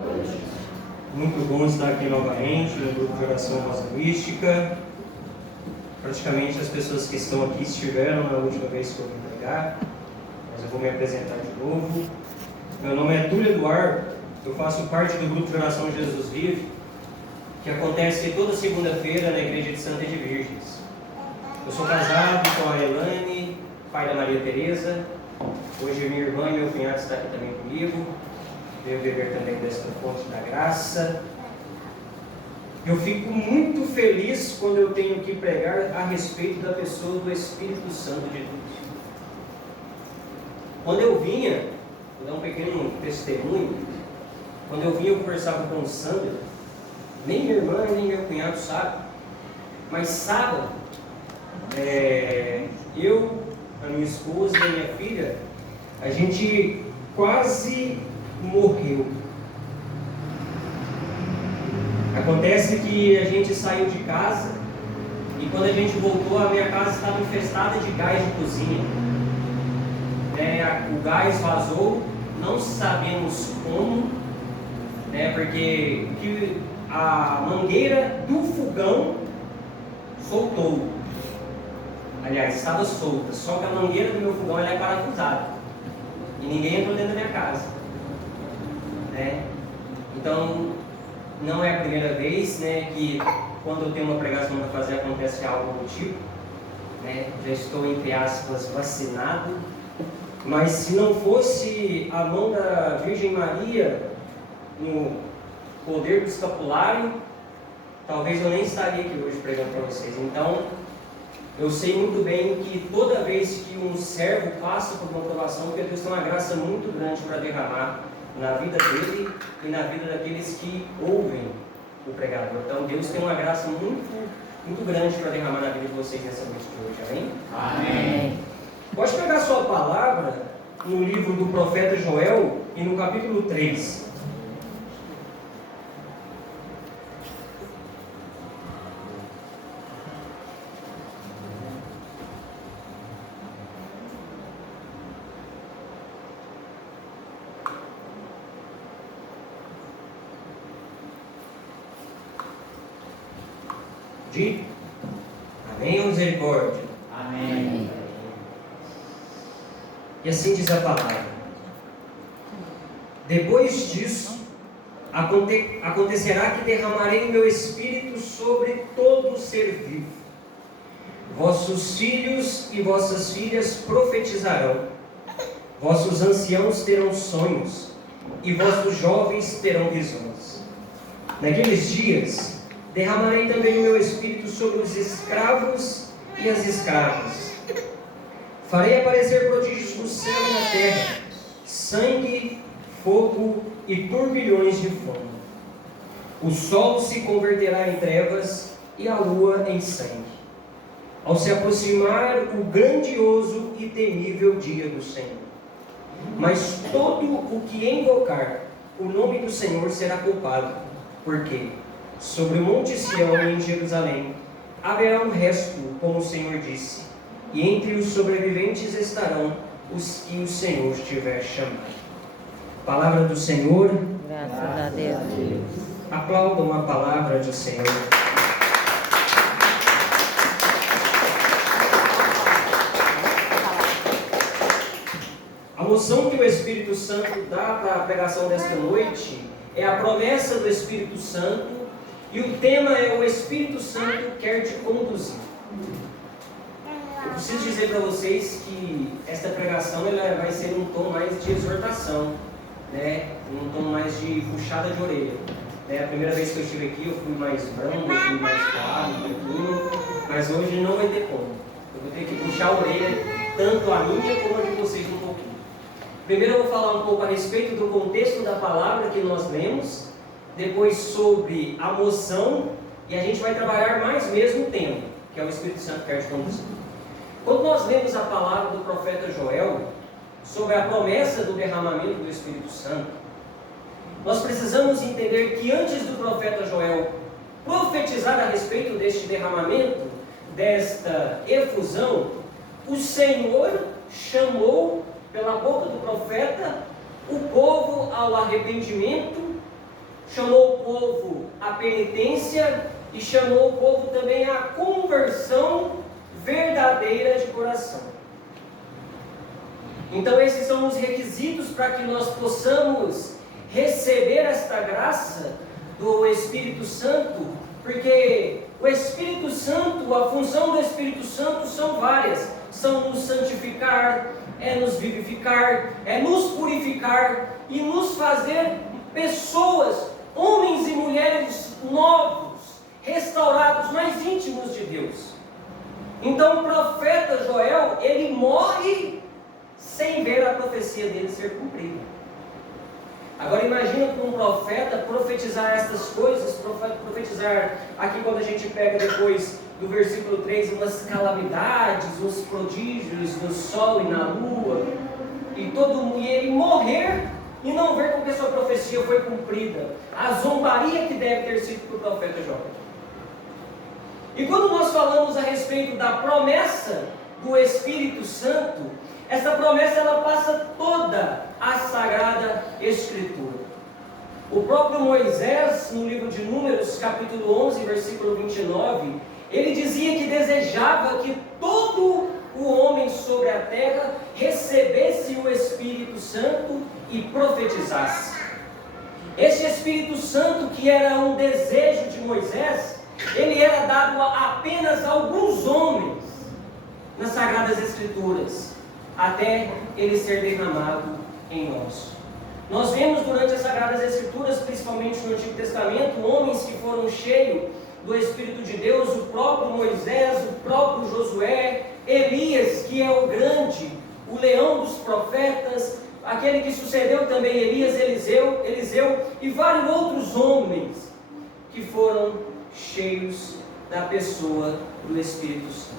Muito bom estar aqui novamente no grupo de oração Voz Linguística. Praticamente as pessoas que estão aqui estiveram na última vez que eu vim pregar, mas eu vou me apresentar de novo. Meu nome é Túlio Eduardo, eu faço parte do grupo de oração Jesus Vive, que acontece toda segunda-feira na Igreja de Santa de Virgens. Eu sou casado com a Elane, pai da Maria Tereza. Hoje minha irmã e meu cunhado estão aqui também comigo. Veio beber também desta fonte da graça. Eu fico muito feliz quando eu tenho que pregar a respeito da pessoa do Espírito Santo de Deus. Quando eu vinha, vou dar um pequeno testemunho, quando eu vinha eu conversava com o Sandro, nem minha irmã nem meu cunhado sabem, mas sábado, eu, a minha esposa e a minha filha, a gente quase morreu. Acontece que a gente saiu de casa e quando a gente voltou, a minha casa estava infestada de gás de cozinha. O gás vazou, não sabemos como, porque a mangueira do fogão soltou. Aliás, estava solta, só que a mangueira do meu fogão ela é parafusada e ninguém entrou dentro da minha casa. Então, não é a primeira vez que quando eu tenho uma pregação para fazer acontece algo do tipo. Já estou, entre aspas, vacinado. Mas se não fosse a mão da Virgem Maria no poder do escapulário, talvez eu nem estaria aqui hoje pregando para vocês. Então, eu sei muito bem que toda vez que um servo passa por uma provação, que Deus tem uma graça muito grande para derramar na vida dele e na vida daqueles que ouvem o pregador. Então Deus tem uma graça muito, muito grande para derramar na vida de vocês nessa noite de hoje, amém? Amém. Pode pegar sua palavra no livro do profeta Joel e no capítulo 3. Amém ou misericórdia? Amém. E assim diz a palavra: depois disso, acontecerá que derramarei meu espírito sobre todo ser vivo. Vossos filhos e vossas filhas profetizarão, vossos anciãos terão sonhos, e vossos jovens terão visões. Naqueles dias, derramarei também o meu espírito sobre os escravos e as escravas. Farei aparecer prodígios no céu e na terra, sangue, fogo e turbilhões de fogo. O sol se converterá em trevas e a lua em sangue, ao se aproximar o grandioso e temível dia do Senhor. Mas todo o que invocar o nome do Senhor será culpado, porque sobre o monte Sião e em Jerusalém haverá um resto, como o Senhor disse, e entre os sobreviventes estarão os que o Senhor tiver chamado. Palavra do Senhor. Graças a Deus. Aplaudam a palavra do Senhor. A noção que o Espírito Santo dá para a pregação desta noite é a promessa do Espírito Santo. E o tema é: o Espírito Santo quer te conduzir. Eu preciso dizer para vocês que esta pregação ela vai ser um tom mais de exortação, um tom mais de puxada de orelha. A primeira vez que eu estive aqui eu fui mais brando, eu fui mais suave, um pouquinho, mas hoje não vai ter como. Eu vou ter que puxar a orelha, tanto a minha como a de vocês um pouquinho. Primeiro eu vou falar um pouco a respeito do contexto da palavra que nós lemos, depois sobre a moção, e a gente vai trabalhar mais mesmo o tema, que é o Espírito Santo quer te conduzir. Quando nós lemos a palavra do profeta Joel, sobre a promessa do derramamento do Espírito Santo, nós precisamos entender que antes do profeta Joel profetizar a respeito deste derramamento, desta efusão, o Senhor chamou, pela boca do profeta, o povo ao arrependimento chamou o povo à penitência e chamou o povo também à conversão verdadeira de coração. Então esses são os requisitos para que nós possamos receber esta graça do Espírito Santo, porque o Espírito Santo, a função do Espírito Santo são várias, são nos santificar, é nos vivificar, é nos purificar e nos fazer pessoas, homens e mulheres novos, restaurados, mais íntimos de Deus. Então o profeta Joel, ele morre sem ver a profecia dele ser cumprida. Agora imagina como um profeta profetizar estas coisas, profetizar aqui quando a gente pega depois do versículo 3, umas calamidades, uns prodígios no sol e na lua, e ele morrer e não ver com que a sua profecia foi cumprida, a zombaria que deve ter sido para o profeta Joel. E quando nós falamos a respeito da promessa do Espírito Santo, essa promessa ela passa toda a Sagrada Escritura. O próprio Moisés, no livro de Números, capítulo 11, versículo 29, ele dizia que desejava que todo o homem sobre a terra recebesse o Espírito Santo e profetizasse. Esse Espírito Santo, que era um desejo de Moisés, ele era dado a apenas a alguns homens nas Sagradas Escrituras, até ele ser derramado em nós. Nós vemos durante as Sagradas Escrituras, principalmente no Antigo Testamento, homens que foram cheios do Espírito de Deus, o próprio Moisés, o próprio Josué, Elias, que é o grande, o leão dos profetas, aquele que sucedeu também Elias, Eliseu e vários outros homens que foram cheios da pessoa do Espírito Santo.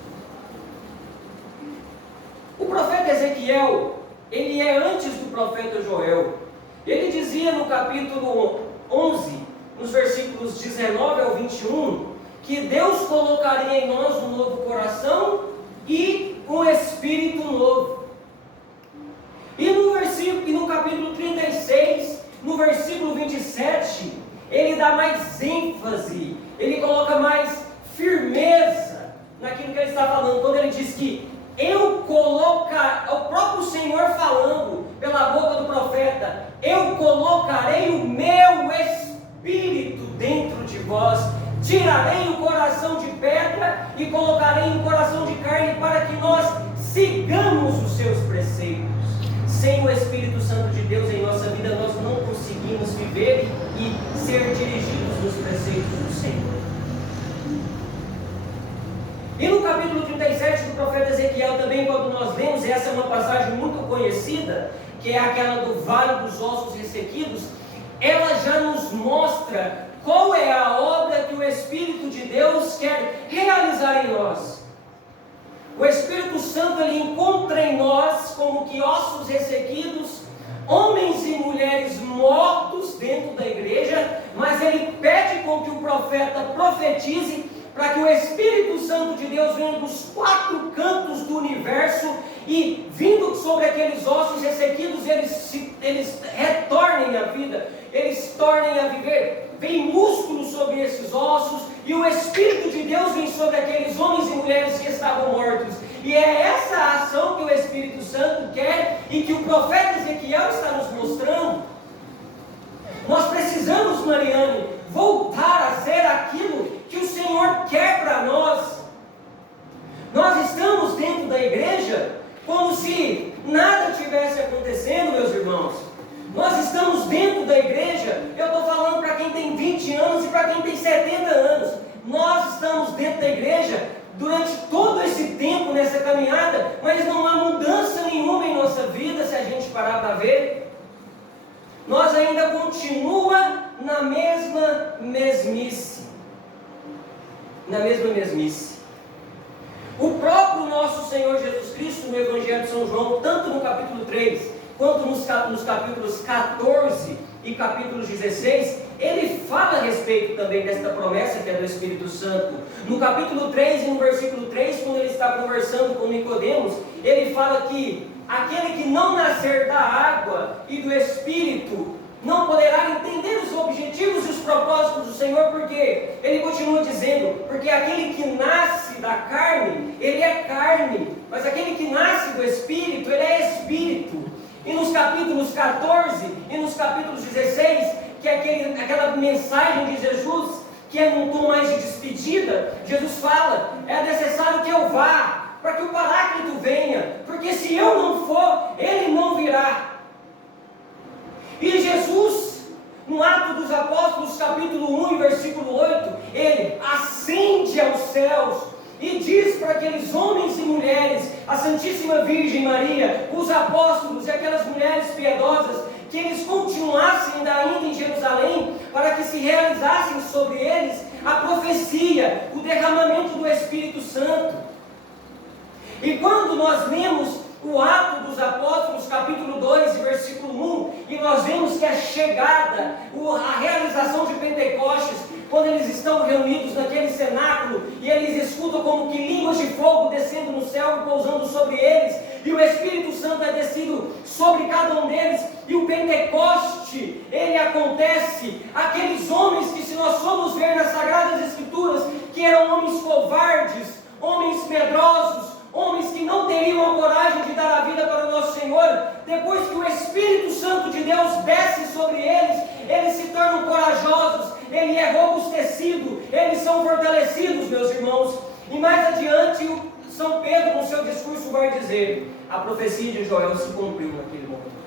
O profeta Ezequiel, ele é antes do profeta Joel. Ele dizia no capítulo 11, nos versículos 19 ao 21, que Deus colocaria em nós um novo coração e um espírito novo. E no capítulo 36, no versículo 27, ele dá mais ênfase, ele coloca mais firmeza naquilo que ele está falando, quando ele diz que o próprio Senhor falando pela boca do profeta, eu colocarei o meu espírito dentro de vós, tirarei o coração de pedra e colocarei um coração de carne para que nós sigamos os seus preceitos. Sem o Espírito Santo de Deus em nossa vida, nós não conseguimos viver e ser dirigidos nos preceitos do Senhor. E no capítulo 37 do profeta Ezequiel também, quando nós lemos, essa é uma passagem muito conhecida, que é aquela do Vale dos Ossos Ressequidos, ela já nos mostra qual é a obra que o Espírito de Deus quer realizar em nós. O Espírito Santo, ele encontra em nós como que ossos ressequidos, homens e mulheres mortos dentro da igreja, mas ele pede com que o profeta profetize para que o Espírito Santo de Deus venha dos quatro cantos do universo e, vindo sobre aqueles ossos ressequidos, eles retornem à vida, eles tornem a viver. Vem músculo sobre esses ossos e o Espírito de Deus vem sobre aqueles homens e mulheres que estavam mortos. E é essa ação que o Espírito Santo quer e que o profeta Ezequiel está nos mostrando. Nós precisamos, Mariane, voltar a ser aquilo que o Senhor quer para nós. Nós estamos dentro da igreja como se nada tivesse acontecendo, meus irmãos. Nós estamos dentro da igreja, eu estou falando para quem tem 20 anos e para quem tem 70 anos. Nós estamos dentro da igreja durante todo esse tempo nessa caminhada, mas não há mudança nenhuma em nossa vida se a gente parar para ver. Nós ainda continua na mesma mesmice. O próprio nosso Senhor Jesus Cristo, no Evangelho de São João, tanto no capítulo 3, quanto nos capítulos 14 e capítulos 16, ele fala a respeito também desta promessa que é do Espírito Santo. No capítulo 3 e no versículo 3, quando ele está conversando com Nicodemos, ele fala que aquele que não nascer da água e do Espírito não poderá entender os objetivos propósitos do Senhor, porque Ele continua dizendo, porque aquele que nasce da carne, ele é carne, mas aquele que nasce do Espírito, ele é Espírito. E nos capítulos 14 e nos capítulos 16, que é aquela mensagem de Jesus, que é num tom mais de despedida, Jesus fala, é necessário que eu vá, para que o Paráclito venha, porque se eu não for, ele não virá. E Jesus, no Atos dos Apóstolos, capítulo 1, versículo 8, ele ascende aos céus e diz para aqueles homens e mulheres, a Santíssima Virgem Maria, os apóstolos e aquelas mulheres piedosas, que eles continuassem ainda em Jerusalém, para que se realizassem sobre eles a profecia, o derramamento do Espírito Santo. E quando nós lemos o Ato dos Apóstolos, capítulo 2, versículo 1, e nós vemos que a chegada, a realização de Pentecostes, quando eles estão reunidos naquele cenáculo, e eles escutam como que línguas de fogo descendo no céu e pousando sobre eles, e o Espírito Santo é descido sobre cada um deles, e o Pentecoste, ele acontece, aqueles homens que, se nós formos ver nas Sagradas Escrituras, que eram homens covardes, homens medrosos, homens que não teriam a coragem de dar a vida para o nosso Senhor, depois que o Espírito Santo de Deus desce sobre eles se tornam corajosos, ele é robustecido, eles são fortalecidos, meus irmãos. E mais adiante, São Pedro, no seu discurso, vai dizer, a profecia de Joel se cumpriu naquele momento.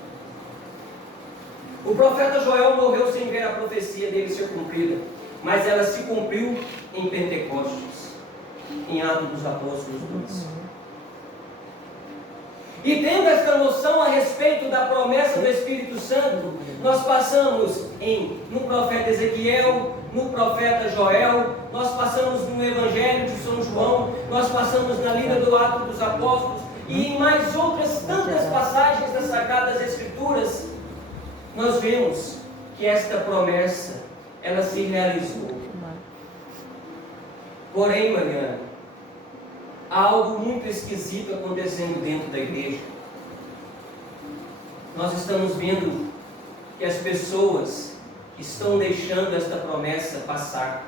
O profeta Joel morreu sem ver a profecia dele ser cumprida, mas ela se cumpriu em Pentecostes, em Atos dos Apóstolos 2. E tendo esta noção a respeito da promessa do Espírito Santo, nós passamos no profeta Ezequiel, no profeta Joel, nós passamos no Evangelho de São João, nós passamos na lida do Ato dos Apóstolos, e em mais outras tantas passagens das Sagradas Escrituras, nós vemos que esta promessa, ela se realizou. Porém, Mariana, há algo muito esquisito acontecendo dentro da igreja. Nós estamos vendo que as pessoas estão deixando esta promessa passar.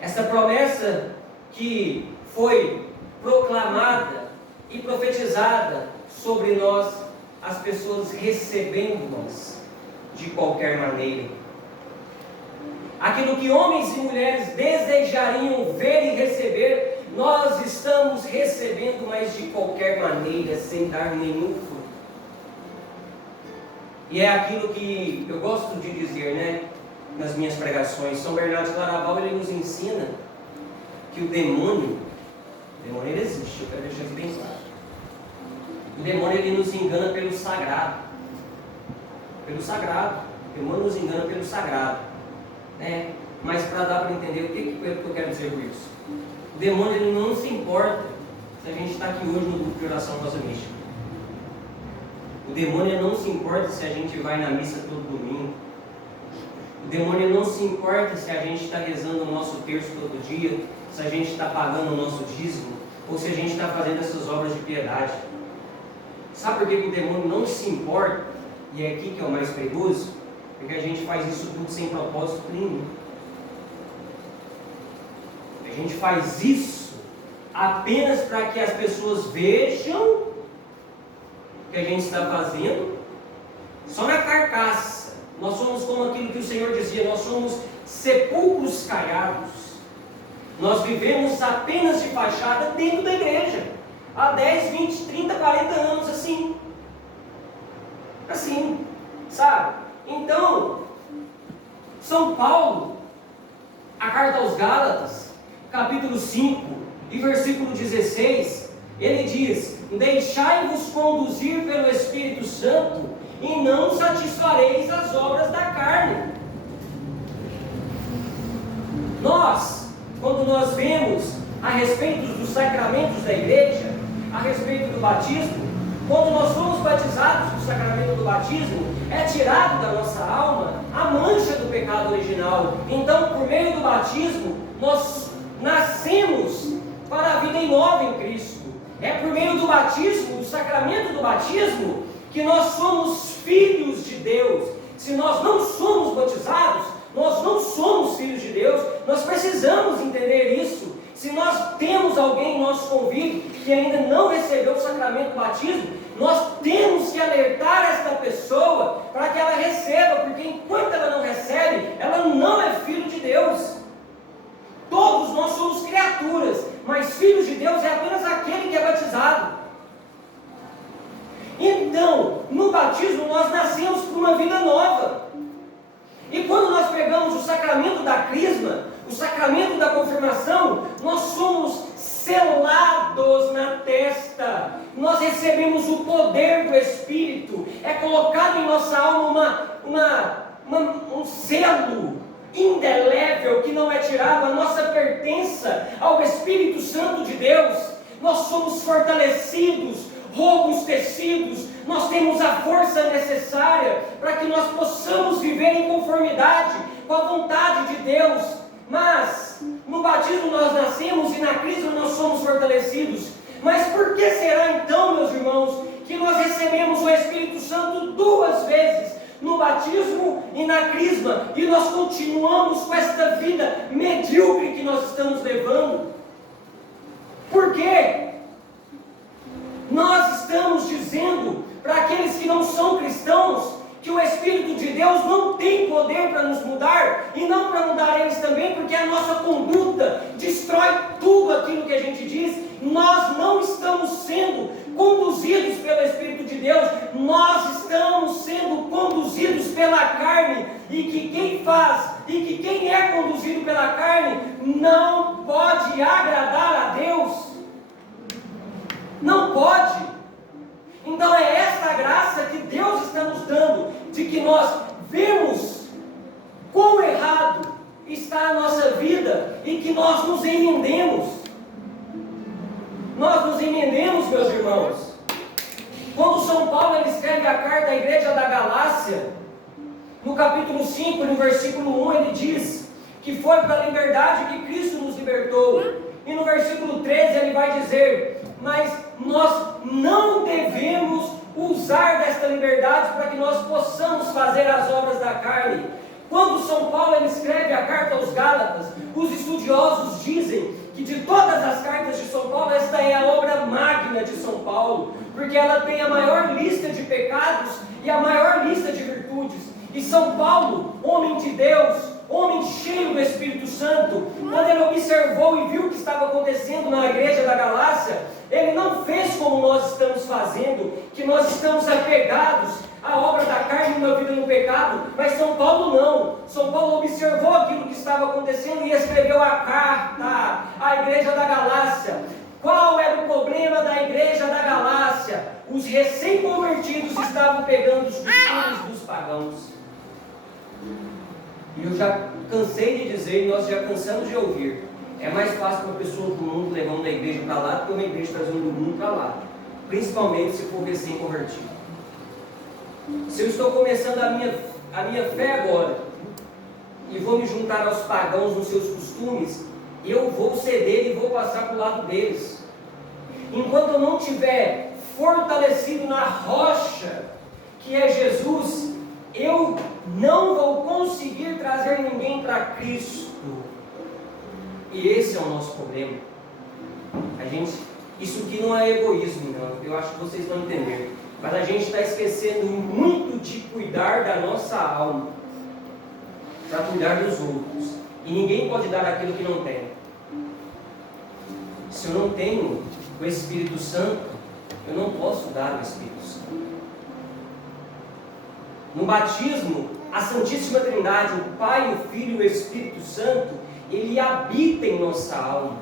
Essa promessa que foi proclamada e profetizada sobre nós, as pessoas recebendo-nas de qualquer maneira. Aquilo que homens e mulheres desejariam ver e receber, nós estamos recebendo, mas de qualquer maneira, sem dar nenhum fruto. E é aquilo que eu gosto de dizer, né, nas minhas pregações. São Bernardo de Claraval, ele nos ensina que o demônio ele existe, eu quero deixar isso bem claro. O demônio, ele nos engana pelo sagrado. Pelo sagrado. O demônio nos engana pelo sagrado. Né? Mas para dar para entender o que eu quero dizer com isso. O demônio, ele não se importa se a gente está aqui hoje no grupo de oração Rosa Mística. O demônio não se importa se a gente vai na missa todo domingo. O demônio não se importa se a gente está rezando o nosso terço todo dia, se a gente está pagando o nosso dízimo, ou se a gente está fazendo essas obras de piedade. Sabe por que o demônio não se importa? E é aqui que é o mais perigoso, porque a gente faz isso tudo sem propósito nenhum. A gente faz isso apenas para que as pessoas vejam o que a gente está fazendo, só na carcaça. Nós somos como aquilo que o Senhor dizia, nós somos sepulcros caiados. Nós vivemos apenas de fachada dentro da igreja, há 10, 20, 30, 40 anos assim. Assim, sabe? Então, São Paulo, a carta aos Gálatas, capítulo 5 e versículo 16, ele diz: deixai-vos conduzir pelo Espírito Santo e não satisfareis as obras da carne. Quando nós vemos a respeito dos sacramentos da igreja, a respeito do batismo, quando nós somos batizados no sacramento do batismo, é tirado da nossa alma a mancha do pecado original. Então, por meio do batismo, nós nascemos para a vida em nova em Cristo. É por meio do batismo, do sacramento do batismo, que nós somos filhos de Deus. Se nós não somos batizados, nós entender isso, se nós temos alguém em nosso convívio que ainda não recebeu o sacramento do batismo, nós temos que alertar esta pessoa para que ela receba, porque enquanto ela não recebe, ela não é filho de Deus. Todos nós somos criaturas, mas filhos de Deus é apenas aquele que é batizado. Então, no batismo nós nascemos para uma vida nova. E quando nós pegamos o sacramento da crisma, o sacramento da confirmação, nós somos selados na testa. Nós recebemos o poder do Espírito. É colocado em nossa alma um selo indelével que não é tirado. A nossa pertença ao Espírito Santo de Deus. Nós somos fortalecidos, robustecidos, nós temos a força necessária para que nós possamos viver em conformidade com a vontade de Deus. Mas no batismo nós nascemos e na crisma nós somos fortalecidos. Mas por que será então, meus irmãos, que nós recebemos o Espírito Santo 2 vezes, no batismo e na crisma, e nós continuamos com esta vida medíocre que nós estamos levando? Por quê? Nós estamos dizendo para aqueles que não são cristãos que o Espírito de Deus não tem poder para nos mudar, e não para mudar eles também, porque a nossa conduta destrói tudo aquilo que a gente diz. Nós não estamos sendo conduzidos pelo Espírito de Deus, nós estamos sendo conduzidos pela carne, e que quem é conduzido pela carne não pode agradar a Deus. Não pode. Então é esta graça que Deus está nos dando, de que nós vemos quão errado está a nossa vida e que nós nos emendemos. Nós nos emendemos, meus irmãos. Quando São Paulo ele escreve a carta à igreja da Galácia, no capítulo 5, no versículo 1, ele diz que foi para a liberdade que Cristo nos libertou. E no versículo 13 ele vai dizer: mas nós não devemos usar desta liberdade para que nós possamos fazer as obras da carne. Quando São Paulo ele escreve a carta aos Gálatas, os estudiosos dizem que de todas as cartas de São Paulo, esta é a obra magna de São Paulo, porque ela tem a maior lista de pecados e a maior lista de virtudes. E São Paulo, homem de Deus, homem cheio do Espírito Santo, quando ele observou e viu o que estava acontecendo na igreja da Galácia, ele não fez como nós estamos fazendo, que nós estamos apegados à obra da carne e uma vida no pecado. Mas São Paulo não. São Paulo observou aquilo que estava acontecendo e escreveu a carta à igreja da Galácia. Qual era o problema da igreja da Galácia? Os recém-convertidos estavam pegando os costumes dos pagãos. E eu já cansei de dizer, e nós já cansamos de ouvir, é mais fácil uma pessoa do mundo levando da igreja para lá do que uma igreja trazendo do mundo para lá, principalmente se for recém-convertido. Se eu estou começando a minha fé agora e vou me juntar aos pagãos nos seus costumes, eu vou ceder e vou passar para o lado deles. Enquanto eu não tiver fortalecido na rocha que é Jesus, eu não vou conseguir trazer ninguém para Cristo. E esse é o nosso problema. Isso aqui não é egoísmo, não. Eu acho que vocês vão entender. Mas a gente está esquecendo muito de cuidar da nossa alma, para cuidar dos outros. E ninguém pode dar aquilo que não tem. Se eu não tenho o Espírito Santo, eu não posso dar o Espírito Santo. No batismo, a Santíssima Trindade, o Pai, o Filho e o Espírito Santo, ele habita em nossa alma.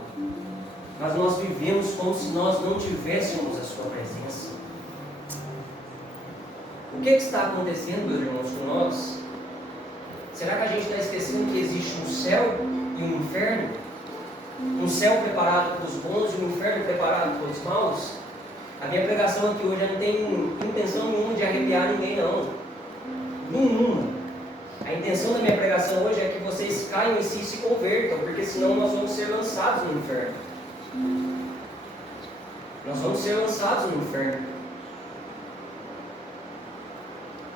Mas nós vivemos como se nós não tivéssemos a sua presença. O que está acontecendo, meus irmãos, com nós? Será que a gente está esquecendo que existe um céu e um inferno? Um céu preparado para os bons e um inferno preparado para os maus? A minha pregação aqui hoje não tem intenção nenhuma de arrepiar ninguém, não. Nenhuma. A intenção da minha pregação hoje é que vocês caiam em si e se convertam, porque senão nós vamos ser lançados no inferno. Nós vamos ser lançados no inferno.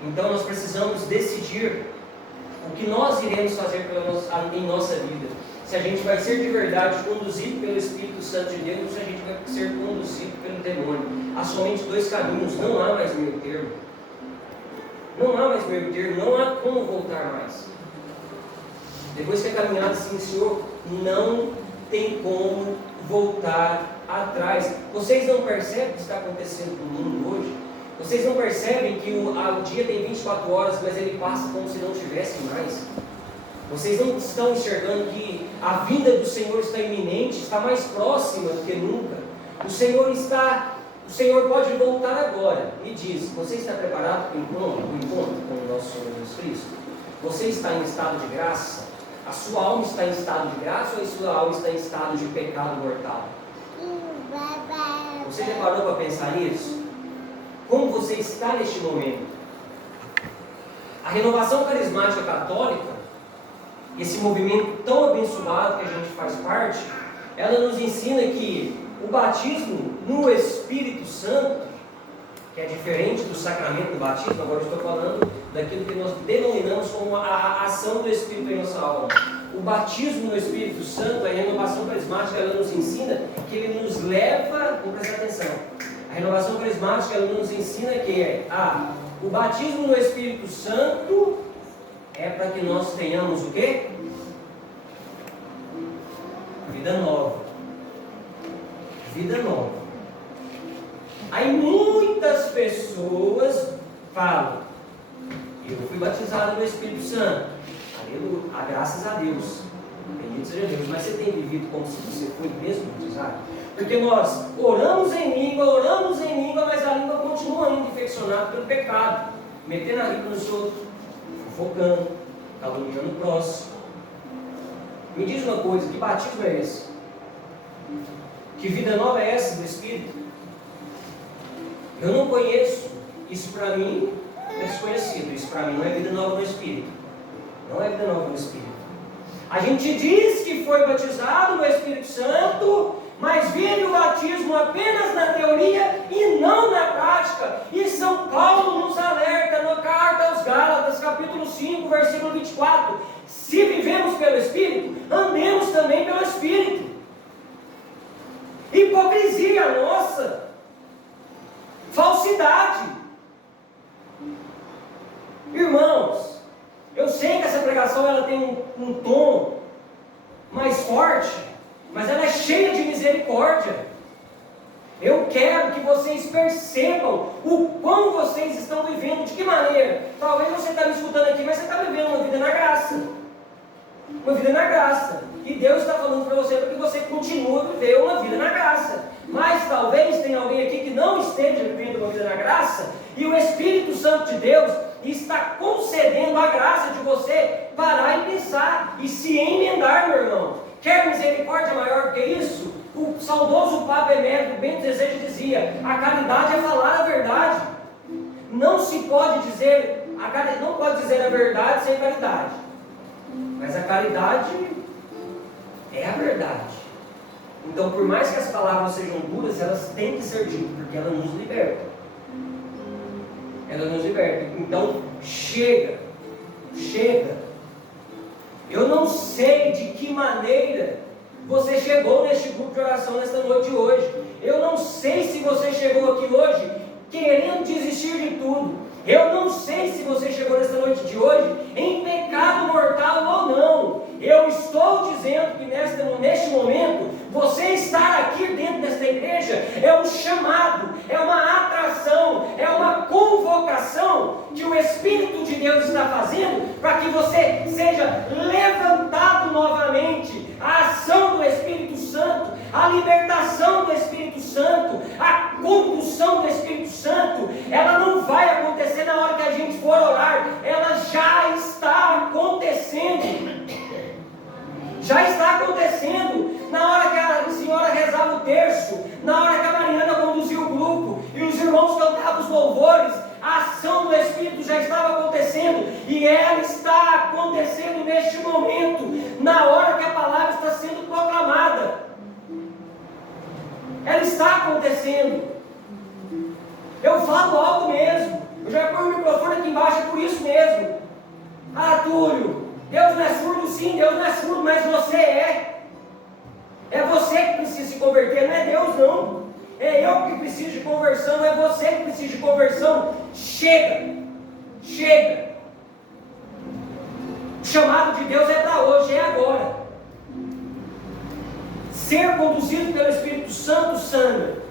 Então nós precisamos decidir o que nós iremos fazer em nossa vida. se a gente vai ser de verdade conduzido pelo Espírito Santo de Deus ou se a gente vai ser conduzido pelo demônio. Há somente dois caminhos, não há mais meio termo. Não há mais meio termo, não há como voltar mais. Depois que a caminhada se iniciou, não tem como voltar atrás. Vocês não percebem o que está acontecendo no mundo hoje? Vocês não percebem que o dia tem 24 horas, mas ele passa como se não tivesse mais? Vocês não estão enxergando que a vinda do Senhor está iminente, está mais próxima do que nunca? O Senhor pode voltar agora. Me diz, você está preparado para o encontro com o nosso Senhor Jesus Cristo? Você está em estado de graça? A sua alma está em estado de graça ou a sua alma está em estado de pecado mortal? Você já parou para pensar nisso? Como você está neste momento? A renovação carismática católica, esse movimento tão abençoado que a gente faz parte, ela nos ensina que o batismo no Espírito Santo, que é diferente do sacramento do batismo, agora eu estou falando daquilo que nós denominamos como a ação do Espírito em nossa alma. O batismo no Espírito Santo, a renovação carismática, ela nos ensina que ele nos leva, vamos prestar atenção, a renovação carismática, ela nos ensina que o batismo no Espírito Santo é para que nós tenhamos o quê? Vida nova. Vida nova. Aí muitas pessoas falam: eu fui batizado no Espírito Santo. Aleluia, graças a Deus. Bendito seja Deus. Mas você tem vivido como se você foi mesmo batizado? Porque nós oramos em língua, mas a língua continua ainda infeccionada pelo pecado, metendo a língua nos outros, fofocando, caluniando o próximo. Me diz uma coisa: que batismo é esse? Que vida nova é essa do Espírito? Eu não conheço. Isso para mim é desconhecido. Isso para mim não é vida nova no Espírito. Não é vida nova no Espírito. A gente diz que foi batizado no Espírito Santo, mas vive o batismo apenas na teoria e não na prática. E São Paulo nos alerta na carta aos Gálatas, capítulo 5, versículo 24. Se vivemos pelo Espírito, andemos também pelo Espírito. Hipocrisia nossa. Falsidade. Irmãos, eu sei que essa pregação ela tem um tom mais forte, mas ela é cheia de misericórdia. Eu quero que vocês percebam o quão vocês estão vivendo, de que maneira. Talvez você está me escutando aqui, mas você está vivendo uma vida na graça. Uma vida na graça. E Deus está falando para você para que você continue a viver uma vida na graça. Mas talvez tenha alguém aqui que não esteja vivendo uma vida na graça, e o Espírito Santo de Deus está concedendo a graça de você parar e pensar e se emendar, meu irmão. Quer misericórdia maior do que isso? O saudoso Papa Emérito Bento XVI dizia: a caridade é falar a verdade. Não se pode dizer, não pode dizer a verdade sem caridade. Mas a caridade é a verdade. Então, por mais que as palavras sejam duras, elas têm que ser ditas, porque elas nos libertam. Elas nos libertam. Então, chega. Eu não sei de que maneira você chegou neste grupo de oração nesta noite de hoje. Eu não sei se você chegou aqui hoje querendo desistir de tudo. Eu não sei se você chegou nesta noite de hoje em pecado mortal ou não. Eu estou dizendo que neste momento, você estar aqui dentro desta igreja é um chamado, é uma atração, é uma convocação que o Espírito de Deus está fazendo para que você seja levantado novamente. A ação do Espírito Santo, a libertação do Espírito Santo, a condução do Espírito Santo, ela não vai acontecer na hora que a gente for orar, ela já está acontecendo. Já está acontecendo na hora que a senhora rezava o terço, na hora que a Mariana conduzia o grupo e os irmãos cantavam os louvores. A ação do Espírito já estava acontecendo e ela está acontecendo neste momento, na hora que a palavra está sendo proclamada. Ela está acontecendo. Eu falo alto mesmo. Eu já ponho o microfone aqui embaixo, é por isso mesmo. Túlio, Deus não é surdo, sim, Deus não é surdo, mas você é. se converter, não é Deus não. É eu que preciso de conversão, não é você que precisa de conversão. Chega! Chega! O chamado de Deus é para hoje, é agora. Ser conduzido pelo Espírito Santo, Sandra,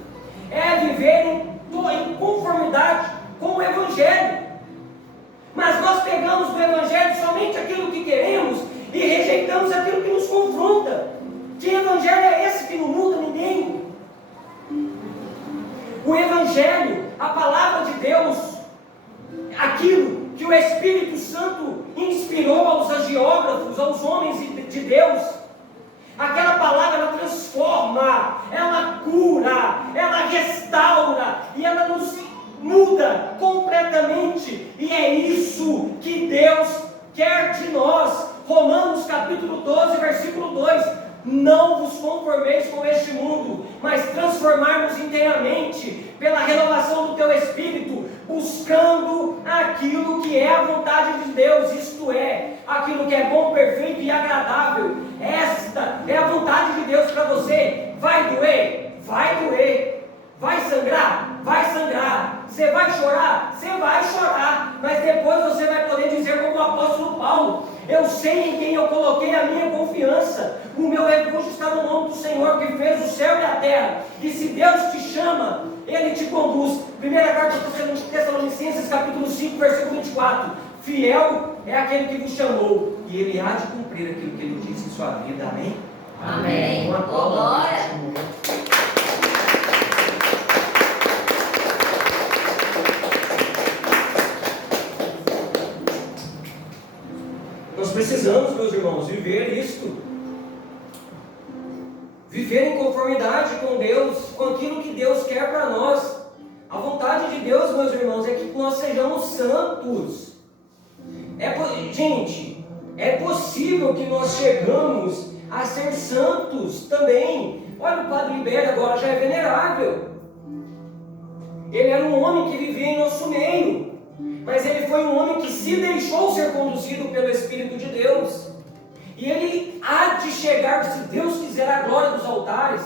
é viver em conformidade com o Evangelho. Mas nós pegamos do Evangelho somente aquilo que queremos e rejeitamos aquilo que nos confronta. Que Evangelho é esse que não muda ninguém? O Evangelho, a palavra de Deus, aquilo que o Espírito Santo inspirou aos agiógrafos, aos homens de Deus, aquela palavra ela transforma, ela cura, ela restaura e ela nos muda completamente. E é isso que Deus quer de nós. Romanos capítulo 12, versículo 2. Não vos conformeis com este mundo, mas transformar-nos inteiramente pela renovação do teu espírito, buscando aquilo que é a vontade de Deus, isto é, aquilo que é bom, perfeito e agradável. Esta é a vontade de Deus para você. Vai doer? Vai doer. Vai sangrar? Vai sangrar. Você vai chorar? Você vai chorar. Mas depois você vai poder dizer como o apóstolo Paulo: eu sei em quem eu coloquei a minha confiança. O meu refúgio está no nome do Senhor que fez o céu e a terra. E se Deus te chama, Ele te conduz. Primeira carta aos Tessalonicenses, capítulo 5, versículo 24. Fiel é aquele que vos chamou, e Ele há de cumprir aquilo que Ele disse em sua vida. Amém? Amém. Uma Glória. Nós precisamos, meus irmãos, viver isto. Viver em conformidade com Deus, com aquilo que Deus quer para nós. A vontade de Deus, meus irmãos, é que nós sejamos santos. Gente, é possível que nós chegamos a ser santos também. Olha, o Padre Libério agora já é venerável. Ele era um homem que vivia em nosso meio, mas ele foi um homem que se deixou ser conduzido pelo Espírito de Deus. E ele há de chegar, se Deus quiser, à glória dos altares.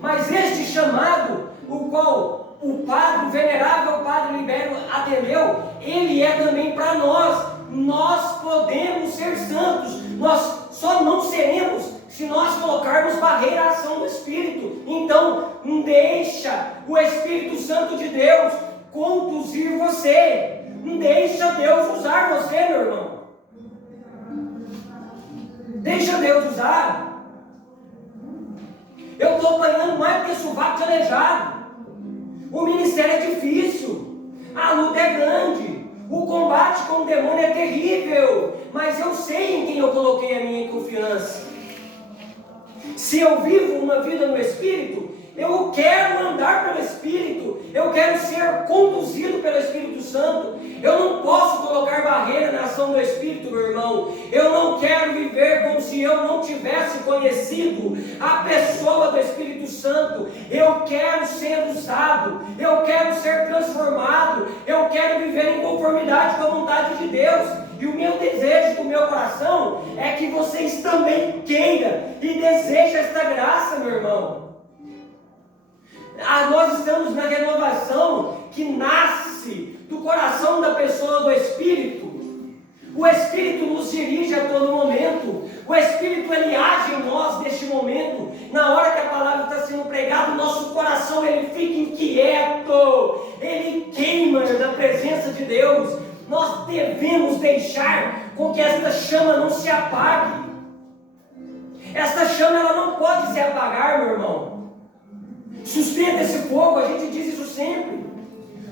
Mas este chamado, o qual o Padre, o venerável Padre Libério atendeu, ele é também para nós. Nós podemos ser santos. Nós só não seremos se nós colocarmos barreira à ação do Espírito. Então, deixa o Espírito Santo de Deus conduzir você. Deixa Deus usar você, meu irmão. Deixa Deus usar. Eu estou apanhando mais do que sovaco de aleijado. O ministério é difícil. A luta é grande. O combate com o demônio é terrível. Mas eu sei em quem eu coloquei a minha confiança. Se eu vivo uma vida no Espírito, eu quero andar pelo Espírito, eu quero ser conduzido pelo Espírito Santo. Eu não posso colocar barreira na ação do Espírito, meu irmão. Eu não quero viver como se eu não tivesse conhecido a pessoa do Espírito Santo. Eu quero ser usado, eu quero ser transformado, eu quero viver em conformidade com a vontade de Deus. E o meu desejo do meu coração é que vocês também queiram e desejem esta graça, meu irmão. Nós estamos na renovação que nasce do coração da pessoa do Espírito. O Espírito nos dirige a todo momento. O Espírito, ele age em nós neste momento. Na hora que a palavra está sendo pregada, o nosso coração ele fica inquieto. Ele queima na presença de Deus. Nós devemos deixar com que esta chama não se apague. Esta chama ela não pode se apagar, meu irmão. Sustenta esse fogo, a gente diz isso sempre.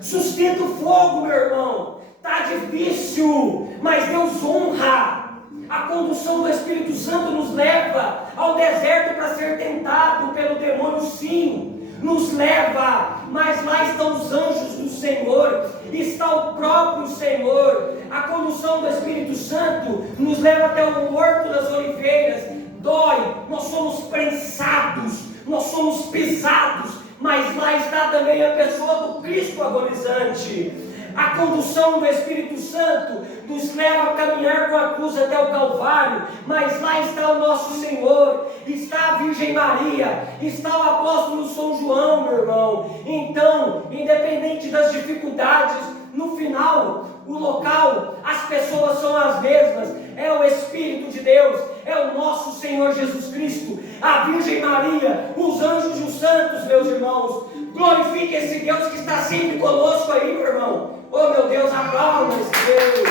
Sustenta o fogo, meu irmão. Está difícil, mas Deus honra. A condução do Espírito Santo nos leva ao deserto para ser tentado pelo demônio, sim. Nos leva, mas lá estão os anjos do Senhor, está o próprio Senhor. A condução do Espírito Santo nos leva até o Horto das Oliveiras. Dói, nós somos prensados, nós somos pisados, mas lá está também a pessoa do Cristo agonizante. A condução do Espírito Santo nos leva a caminhar com a cruz até o Calvário, mas lá está o nosso Senhor, está a Virgem Maria, está o apóstolo São João, meu irmão. Então, independente das dificuldades, no final, o local, as pessoas são as mesmas, é o Espírito de Deus, é o nosso Senhor Jesus Cristo, a Virgem Maria, os anjos e os santos, meus irmãos. Glorifique esse Deus que está sempre conosco aí, meu irmão. Oh, meu Deus, aplauda esse Deus.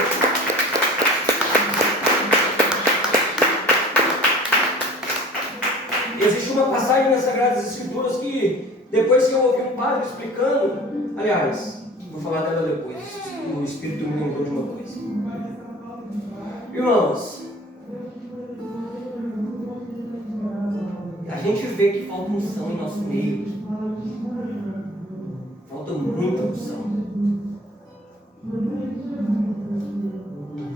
Existe uma passagem nas Sagradas Escrituras que, depois que eu ouvi um padre explicando, aliás, vou falar dela depois, o Espírito me lembrou de uma coisa. Irmãos, a gente vê que falta unção em nosso meio. Falta muita unção.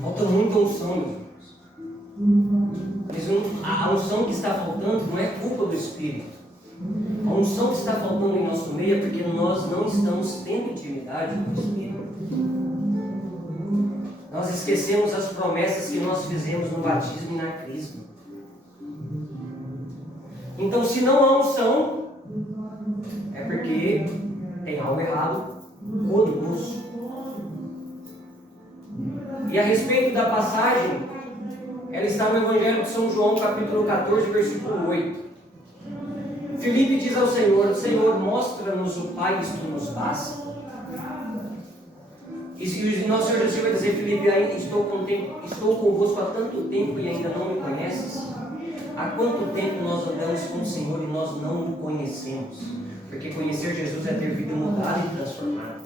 Falta muita unção, meus irmãos. Mas a unção que está faltando não é culpa do Espírito. A unção que está faltando em nosso meio é porque nós não estamos tendo intimidade com o Espírito. Nós esquecemos as promessas que nós fizemos no batismo e na crisma. Então, se não há unção, é porque tem algo errado conosco. E a respeito da passagem, ela está no Evangelho de São João, capítulo 14, versículo 8. Filipe diz ao Senhor: Senhor, mostra-nos o Pai, isto nos basta. E o nosso Senhor Jesus vai dizer: Filipe, estou convosco há tanto tempo e ainda não me conheces? Há quanto tempo nós andamos com o Senhor e nós não o conhecemos? Porque conhecer Jesus é ter vida mudada e transformada.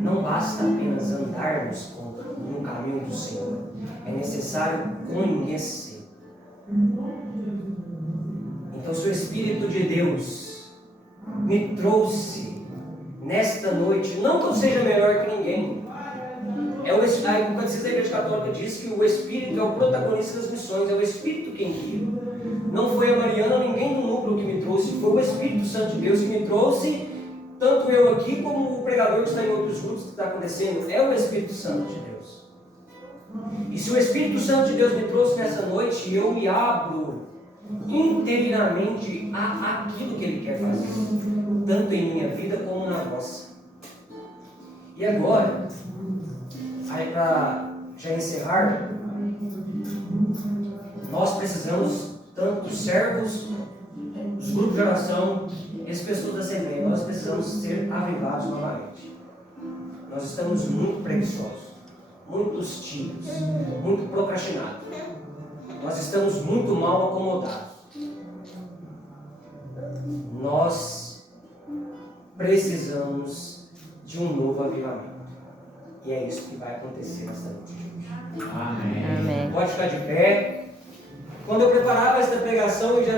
Não basta apenas andarmos no caminho do Senhor. É necessário conhecer. Então, se o Espírito de Deus me trouxe nesta noite, não que eu seja melhor que ninguém. O Catecismo da Igreja Católica diz que o Espírito é o protagonista das missões, é o Espírito quem guia. Não foi a Mariana, ninguém do núcleo que me trouxe, foi o Espírito Santo de Deus que me trouxe, tanto eu aqui como o pregador que está em outros grupos que está acontecendo, é o Espírito Santo de Deus. E se o Espírito Santo de Deus me trouxe nessa noite, eu me abro inteiramente àquilo que Ele quer fazer, tanto em minha vida como na vossa. E agora, aí para já encerrar, nós precisamos, tanto os servos, os grupos de oração, as pessoas da Assembleia, nós precisamos ser avivados novamente. Nós estamos muito preguiçosos, muito tímidos, muito procrastinados. Nós estamos muito mal acomodados. Nós precisamos de um novo avivamento. E é isso que vai acontecer nesta noite de hoje. Amém. Pode ficar de pé. Quando eu preparava esta pregação, eu já